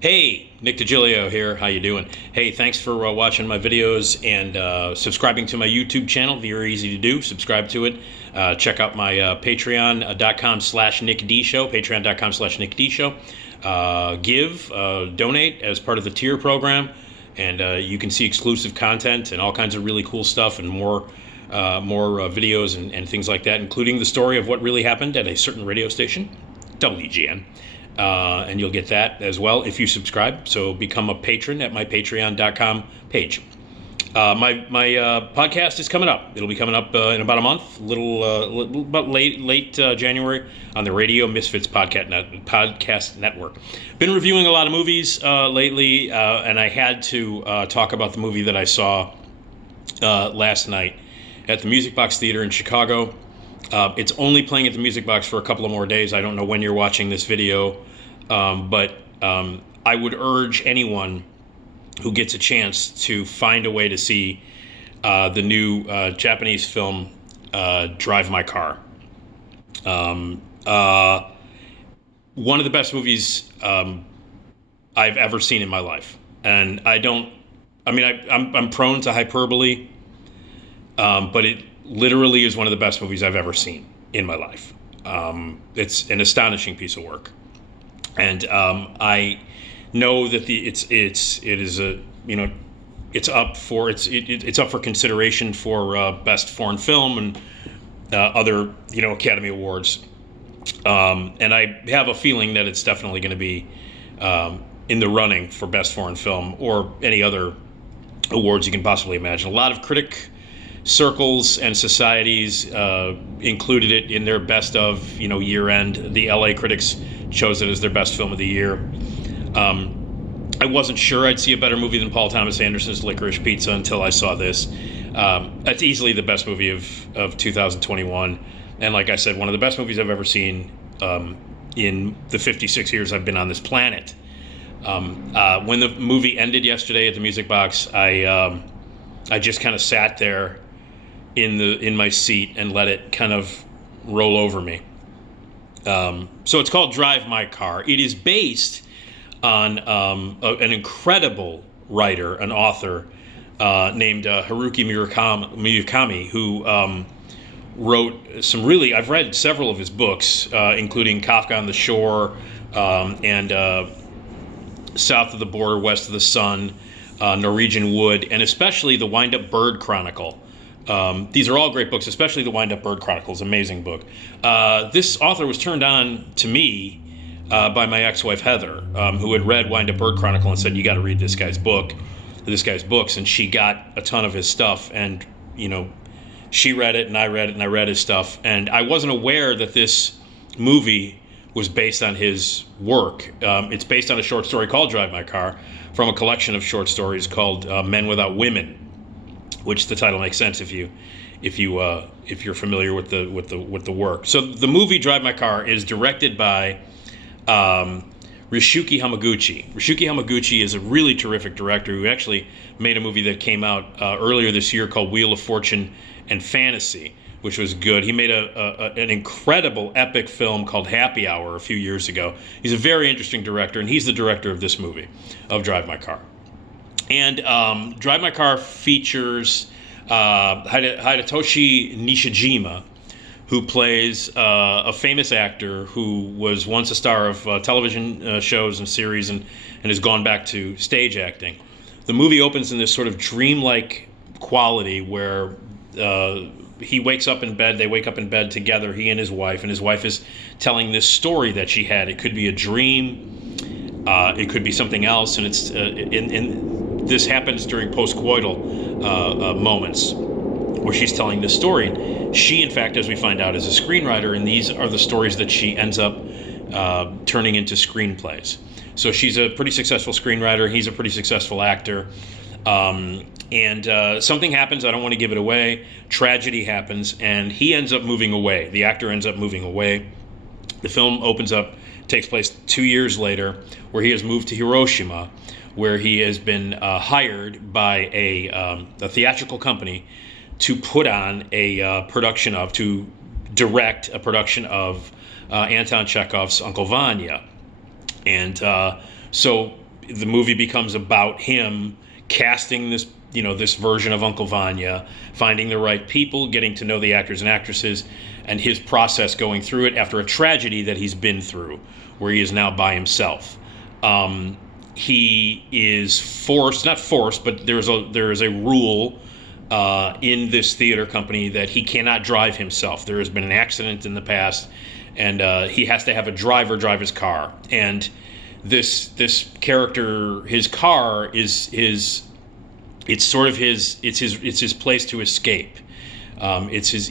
Hey, Nick Digilio here. How you doing? Hey, thanks for watching my videos and subscribing to my YouTube channel. Very easy to do. Subscribe to it. Check out my patreon.com/Nick D Show, patreon.com/Nick D Show. Donate as part of the tier program, and you can see exclusive content and all kinds of really cool stuff and more videos and things like that, including the story of what really happened at a certain radio station, WGN. And you'll get that as well if you subscribe. So become a patron at my patreon.com page. My podcast is coming up. It'll be coming up in about a month, about late January on the Radio Misfits podcast network. Been reviewing a lot of movies lately, and I had to talk about the movie that I saw last night at the Music Box Theater in Chicago. It's only playing at the Music Box for a couple of more days. I don't know when you're watching this video, but I would urge anyone who gets a chance to find a way to see the new Japanese film, Drive My Car. One of the best movies I've ever seen in my life. And I'm prone to hyperbole, but it literally is one of the best movies I've ever seen in my life. It's an astonishing piece of work, and I know that it's up for consideration for best foreign film and other Academy Awards, and I have a feeling that it's definitely going to be in the running for best foreign film or any other awards you can possibly imagine. A lot of critic circles and societies included it in their best of year end. The LA critics chose it as their best film of the year. I wasn't sure I'd see a better movie than Paul Thomas Anderson's Licorice Pizza until I saw this. That's easily the best movie of 2021, and like I said, one of the best movies I've ever seen in the 56 years I've been on this planet. When the movie ended yesterday at the Music Box, I just kind of sat there in my seat and let it kind of roll over me. So it's called Drive My Car. It is based on an incredible writer, an author named Haruki Murakami, who wrote some really, I've read several of his books, including Kafka on the Shore and South of the Border, West of the Sun, Norwegian Wood, and especially the Wind-Up Bird Chronicle. These are all great books, especially the Wind-Up Bird Chronicle is an amazing book. This author was turned on to me by my ex-wife Heather, who had read Wind-Up Bird Chronicle and said, "You got to read this guy's books," and she got a ton of his stuff, and she read it, and I read it, and I read his stuff, and I wasn't aware that this movie was based on his work. It's based on a short story called Drive My Car, from a collection of short stories called Men Without Women, which the title makes sense if you're familiar with the work. So the movie Drive My Car is directed by Ryusuke Hamaguchi. Ryusuke Hamaguchi is a really terrific director who actually made a movie that came out earlier this year called Wheel of Fortune and Fantasy, which was good. He made an incredible epic film called Happy Hour a few years ago. He's a very interesting director, and he's the director of this movie, of Drive My Car. And Drive My Car features Hidetoshi Nishijima, who plays a famous actor who was once a star of television shows and series and has gone back to stage acting. The movie opens in this sort of dreamlike quality where he wakes up in bed, they wake up in bed together, he and his wife is telling this story that she had. It could be a dream, it could be something else, and it's this happens during post-coital moments where she's telling this story. She, in fact, as we find out, is a screenwriter, and these are the stories that she ends up turning into screenplays. So she's a pretty successful screenwriter, he's a pretty successful actor. And something happens, I don't want to give it away, tragedy happens, and he ends up moving away. The actor ends up moving away. The film takes place 2 years later, where he has moved to Hiroshima, where he has been hired by a theatrical company to put on to direct a production of Anton Chekhov's Uncle Vanya. And so the movie becomes about him casting this version of Uncle Vanya, finding the right people, getting to know the actors and actresses, and his process going through it after a tragedy that he's been through, where he is now by himself. He is not forced, but there is a rule in this theater company that he cannot drive himself. There has been an accident in the past, and he has to have a driver drive his car. And this character, his car is his. It's sort of his place to escape. It's his,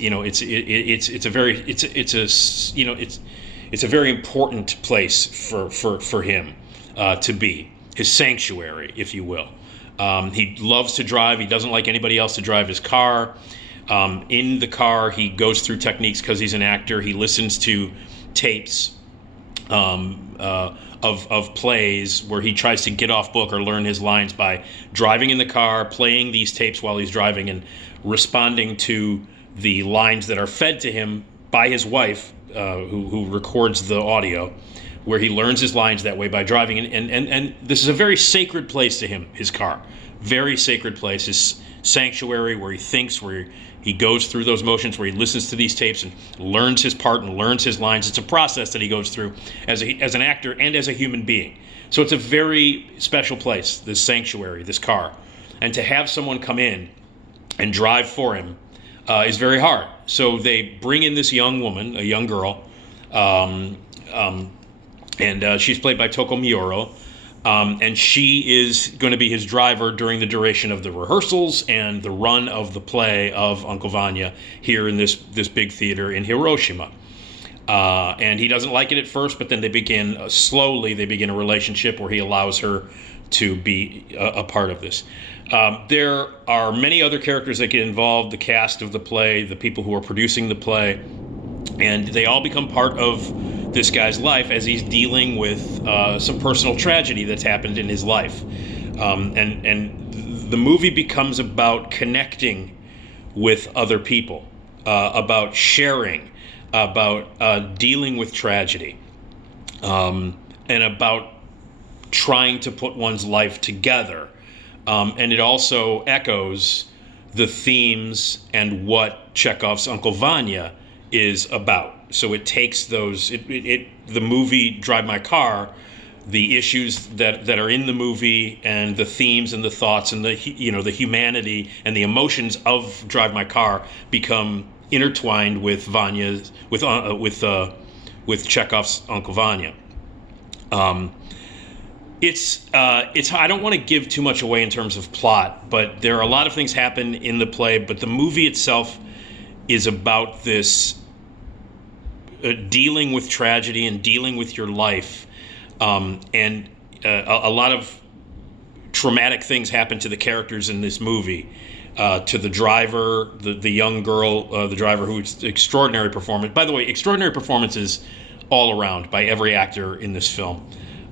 it's a very important place for him to be, his sanctuary, if you will. He loves to drive. He doesn't like anybody else to drive his car. In the car, he goes through techniques because he's an actor. He listens to tapes of plays where he tries to get off book or learn his lines by driving in the car, playing these tapes while he's driving, and responding to the lines that are fed to him by his wife, who records the audio, where he learns his lines that way by driving. And this is a very sacred place to him, his car. Very sacred place, his sanctuary, where he thinks, where he goes through those motions, where he listens to these tapes and learns his part and learns his lines. It's a process that he goes through as an actor and as a human being. So it's a very special place, this sanctuary, this car. And to have someone come in and drive for him is very hard. So they bring in this young woman, a young girl, and she's played by Toko Miyoro. And she is going to be his driver during the duration of the rehearsals and the run of the play of Uncle Vanya here in this big theater in Hiroshima. And he doesn't like it at first, but then they begin a relationship where he allows her to be a part of this. There are many other characters that get involved, the cast of the play, the people who are producing the play, and they all become part of this guy's life as he's dealing with some personal tragedy that's happened in his life. And the movie becomes about connecting with other people, about sharing, about dealing with tragedy, and about trying to put one's life together. And it also echoes the themes and what Chekhov's Uncle Vanya is about. So it takes the movie Drive My Car, the issues that are in the movie and the themes and the thoughts and the humanity and the emotions of Drive My Car become intertwined with with Chekhov's Uncle Vanya. I don't want to give too much away in terms of plot, but there are a lot of things happen in the play, but the movie itself is about this dealing with tragedy and dealing with your life. And a lot of traumatic things happen to the characters in this movie. To the driver, the young girl, the driver, who's extraordinary performance. By the way, extraordinary performances all around by every actor in this film.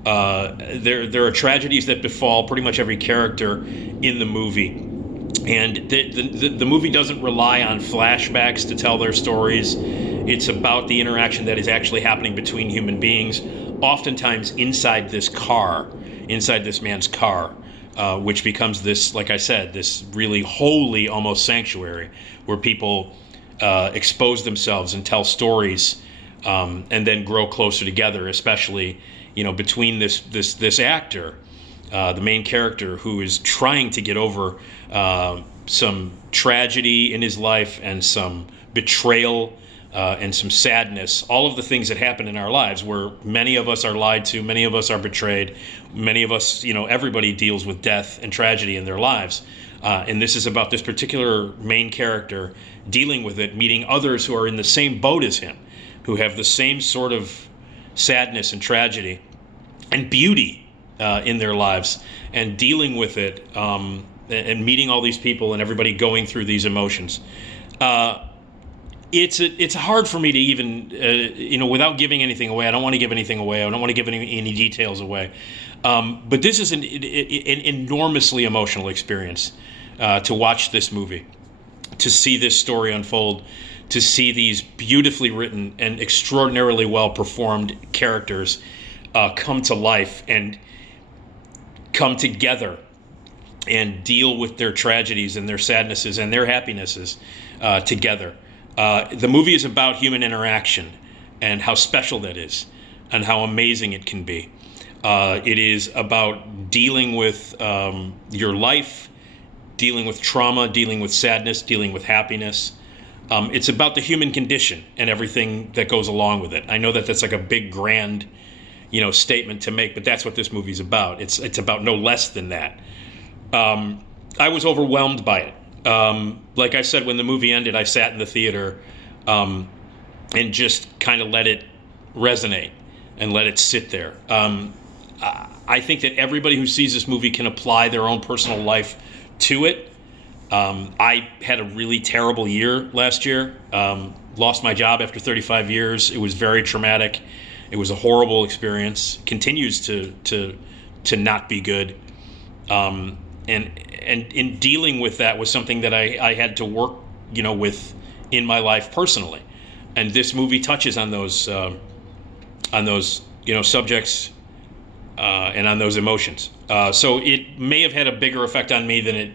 There are tragedies that befall pretty much every character in the movie. And the movie doesn't rely on flashbacks to tell their stories. It's about the interaction that is actually happening between human beings, oftentimes inside this man's car, which becomes this, like I said, this really holy almost sanctuary where people expose themselves and tell stories, and then grow closer together, especially between this actor, the main character, who is trying to get over some tragedy in his life and some betrayal and some sadness, all of the things that happen in our lives, where many of us are lied to, many of us are betrayed, many of us, everybody deals with death and tragedy in their lives. And this is about this particular main character dealing with it, meeting others who are in the same boat as him, who have the same sort of sadness and tragedy and beauty in their lives, and dealing with it, and meeting all these people and everybody going through these emotions. It's hard for me to even, without giving anything away. I don't want to give anything away. I don't want to give any details away. But this is an enormously emotional experience to watch this movie, to see this story unfold, to see these beautifully written and extraordinarily well performed characters come to life and come together and deal with their tragedies and their sadnesses and their happinesses together. The movie is about human interaction and how special that is and how amazing it can be. It is about dealing with your life, dealing with trauma, dealing with sadness, dealing with happiness. It's about the human condition and everything that goes along with it. I know that that's like a big, grand, statement to make, but that's what this movie's about. It's about no less than that. I was overwhelmed by it. Like I said, when the movie ended, I sat in the theater and just kind of let it resonate and let it sit there. I think that everybody who sees this movie can apply their own personal life to it. I had a really terrible year last year. Lost my job after 35 years. It was very traumatic. It was a horrible experience. Continues to not be good. And in dealing with that was something that I had to work, with in my life personally. And this movie touches on those subjects and on those emotions. So it may have had a bigger effect on me than it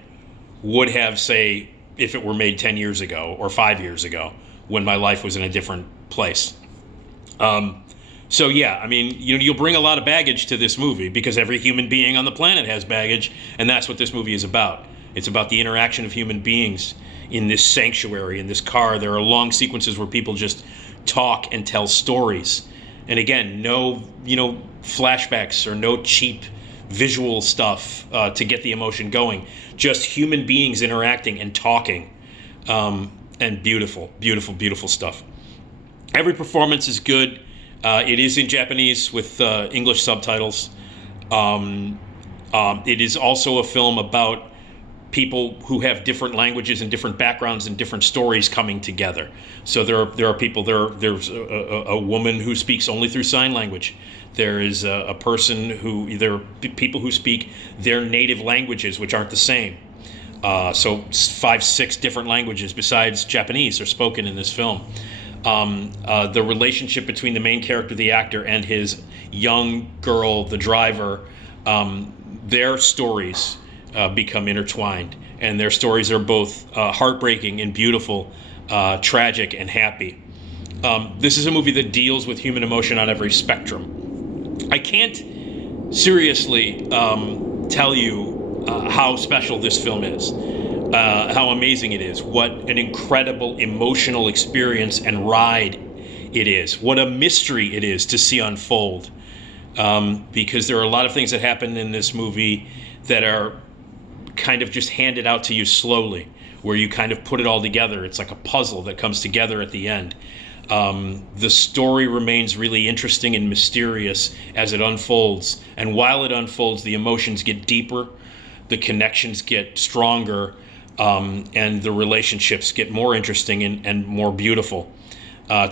would have, say, if it were made 10 years ago or 5 years ago when my life was in a different place. So yeah, I mean, you'll bring a lot of baggage to this movie because every human being on the planet has baggage, and that's what this movie is about. It's about the interaction of human beings in this sanctuary, in this car. There are long sequences where people just talk and tell stories. And again, no, flashbacks or no cheap visual stuff to get the emotion going. Just human beings interacting and talking, and beautiful, beautiful, beautiful stuff. Every performance is good. It is in Japanese with English subtitles. It is also a film about people who have different languages and different backgrounds and different stories coming together. So there are people there's a woman who speaks only through sign language. There is a person there are people who speak their native languages, which aren't the same. So 5-6 different languages besides Japanese are spoken in this film. The relationship between the main character, the actor, and his young girl, the driver, their stories become intertwined, and their stories are both heartbreaking and beautiful, tragic and happy. This is a movie that deals with human emotion on every spectrum. I can't seriously tell you how special this film is. How amazing it is, what an incredible emotional experience and ride it is, what a mystery it is to see unfold, because there are a lot of things that happen in this movie that are kind of just handed out to you slowly, where you kind of put it all together. It's like a puzzle that comes together at the end. The story remains really interesting and mysterious as it unfolds, and while it unfolds, the emotions get deeper, the connections get stronger, and the relationships get more interesting and more beautiful,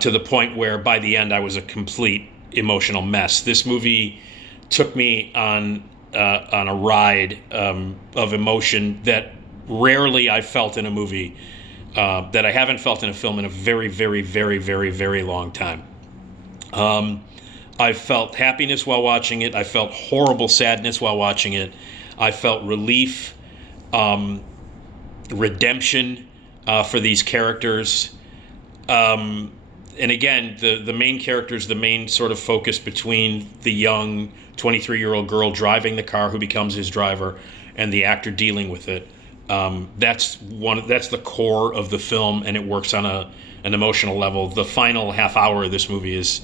to the point where by the end I was a complete emotional mess. This movie took me on a ride of emotion that rarely I've felt in a movie, that I haven't felt in a film in a very, very, very, very, very long time. I felt happiness while watching it. I felt horrible sadness while watching it. I felt relief, redemption for these characters. And again, the main characters, the main sort of focus between the young 23-year-old girl driving the car who becomes his driver and the actor dealing with it. That's the core of the film, and it works on an emotional level. The final half hour of this movie is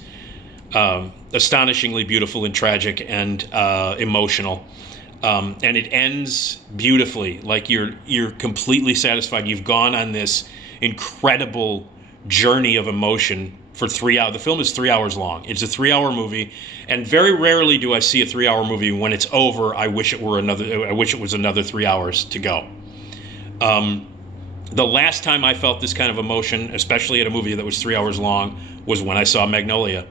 astonishingly beautiful and tragic and emotional. And it ends beautifully. Like you're completely satisfied. You've gone on this incredible journey of emotion for 3 hours. The film is 3 hours long. It's a 3-hour movie, and very rarely do I see a 3-hour movie when it's over. I wish it was another 3 hours to go. The last time I felt this kind of emotion, especially at a movie that was 3 hours long, was when I saw Magnolia,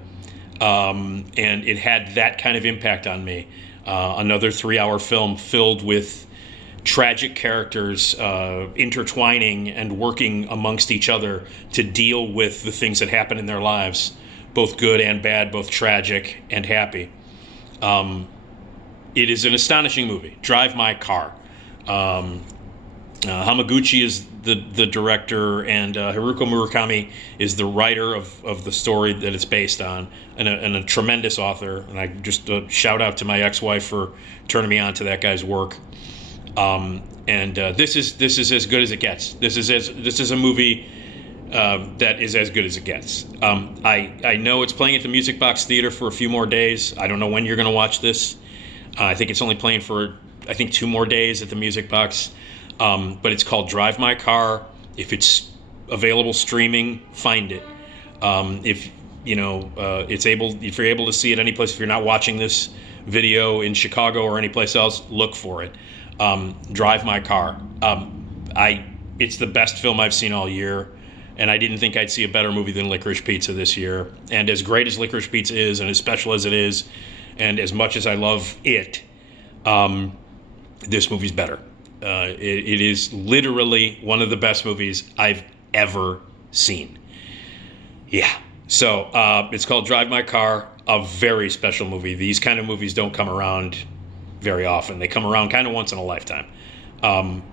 and it had that kind of impact on me. Another 3-hour film filled with tragic characters intertwining and working amongst each other to deal with the things that happen in their lives, both good and bad, both tragic and happy. It is an astonishing movie. Drive My Car. Hamaguchi is the director, and Haruko Murakami is the writer of the story that it's based on, and a tremendous author. And I just shout out to my ex-wife for turning me on to that guy's work. This is as good as it gets. This is a movie that is as good as it gets. I know it's playing at the Music Box Theater for a few more days. I don't know when you're going to watch this. I think it's only playing for 2 more days at the Music Box. But it's called Drive My Car. If it's available streaming, find it. If you're able to see it any place, if you're not watching this video in Chicago or any place else, look for it. Drive My Car. It's the best film I've seen all year, and I didn't think I'd see a better movie than Licorice Pizza this year. And as great as Licorice Pizza is, and as special as it is, and as much as I love it, this movie's better. It is literally one of the best movies I've ever seen. Yeah. So it's called Drive My Car, a very special movie. These kind of movies don't come around very often. They come around kind of once in a lifetime.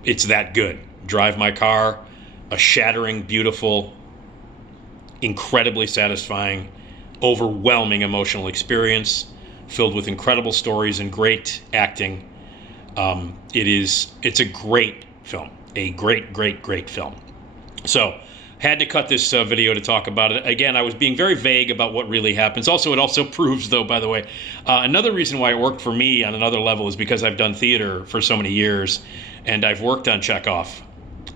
It's that good. Drive My Car, a shattering, beautiful, incredibly satisfying, overwhelming emotional experience filled with incredible stories and great acting. It's a great film, a great film. So had to cut this video to talk about it. Again, I was being very vague about what really happens. Also, it also proves, though, by the way, another reason why it worked for me on another level is because I've done theater for so many years, and I've worked on Chekhov,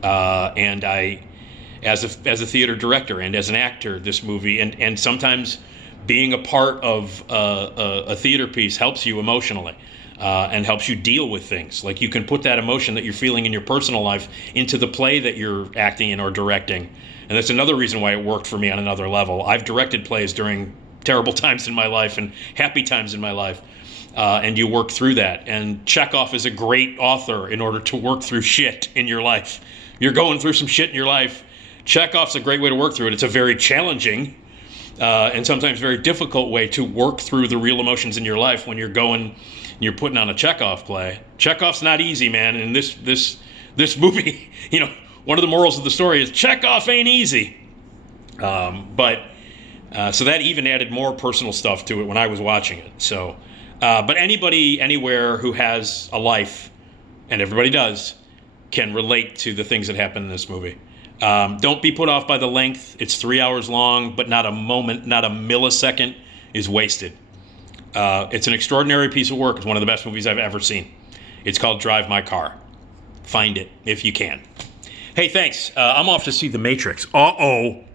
and I, as a theater director and as an actor, this movie, and sometimes being a part of a theater piece helps you emotionally. And helps you deal with things. Like, you can put that emotion that you're feeling in your personal life into the play that you're acting in or directing. And that's another reason why it worked for me on another level. I've directed plays during terrible times in my life and happy times in my life. And you work through that. And Chekhov is a great author in order to work through shit in your life. You're going through some shit in your life. Chekhov's a great way to work through it. It's a very challenging and sometimes very difficult way to work through the real emotions in your life when you're putting on a Chekhov play. Chekhov's not easy, man. And this movie, one of the morals of the story is Chekhov ain't easy. So that even added more personal stuff to it when I was watching it. So, but anybody, anywhere who has a life, and everybody does, can relate to the things that happen in this movie. Don't be put off by the length. It's 3 hours long, but not a moment, not a millisecond is wasted. It's an extraordinary piece of work. It's one of the best movies I've ever seen. It's called Drive My Car. Find it if you can. Hey, thanks. I'm off to see The Matrix. Uh-oh.